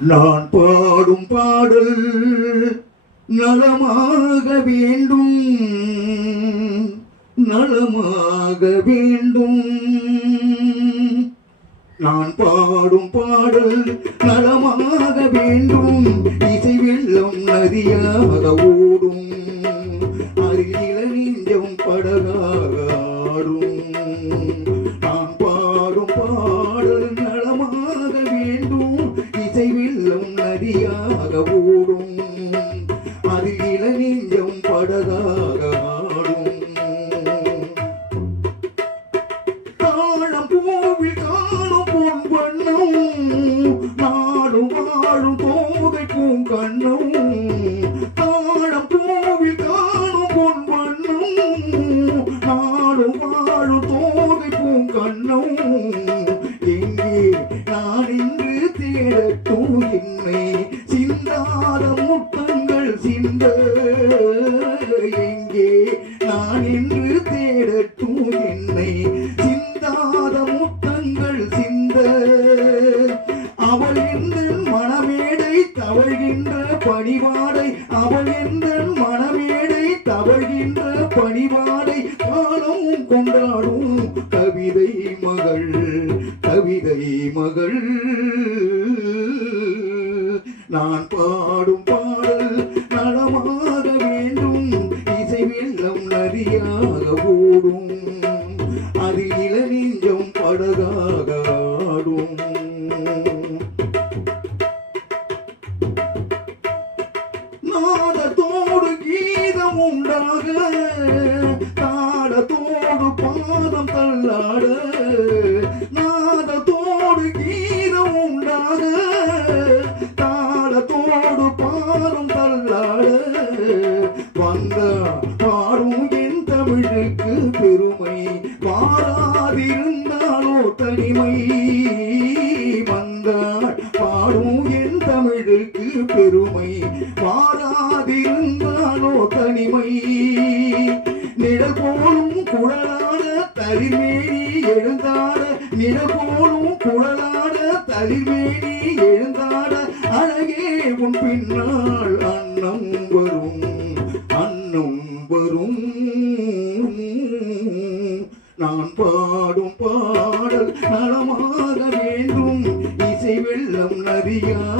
நான் பாடும் பாடல் நலமாக வேண்டும், நலமாக வேண்டும். நான் பாடும் பாடல் நலமாக வேண்டும், இசை வெள்ளம் நதியாக ஓடும், அருகில நெஞ்சம் படகாக ஆடும். நான் பாடும் பாடல் நலமாக வேண்டும், இசை வெள்ளம் நதியாக ஓடும், அருகில நெஞ்சம் படகாக ஆடும். காலம் பூவில் காணும் பொன் வண்ணம், நாடும் வாழும் தோகை பூங்கண்ணம். காலம் பூவில் காணும் பொன் வண்ணம், நாடும் வாழும் தோகை பூங்கண்ணம். எங்கே நான் இன்று தேடட்டும் என்னை சிந்தாத முத்தங்கள் சிந்த, எங்கே நான் இன்று தேடட்டும் என்னை சிந்தாத முத்தங்கள் சிந்த. அவள் எந்த மனமேடை தவழ்கின்ற பணிவாடை, அவள் எந்த மனமேடை தவழ்கின்ற பணிவாடை, காலம் கொண்டாடும் கவிதை மகள், கவிதை மகள். நான் பாடும் பாடல் நலமாக வேண்டும், இசை வெள்ளம் நதியாக ஓடும், அருகில நெஞ்சம் படகாக ஆடும். நாதத்தோடு கீதம் உண்டாக, தாளத்தோடு பாதம் தள்ளாட, நாதத்தோடு கீதம் உண்டாக, தாளத்தோடு பாதம் தள்ளாட. வந்த பாடும் என் தமிழுக்கு பெருமை, வாராதிருந்தாலோ தனிமை. வந்தாள் பாடும் என் தமிழுக்கு பெருமை, வாராதிருந்தாலோ தனிமை. நிழல் போலும் குழலாட தளிர்மேனி எழுந்தாட, நிழல் போலும் குழலாட தளிர்மேனி எழுந்தாட, அழகே உன் பின்னால் அன்னம் வரும், அன்னம் வரும். நான் பாடும் பாடல் நலமாக வேண்டும், இசை வெள்ளம் நதியாக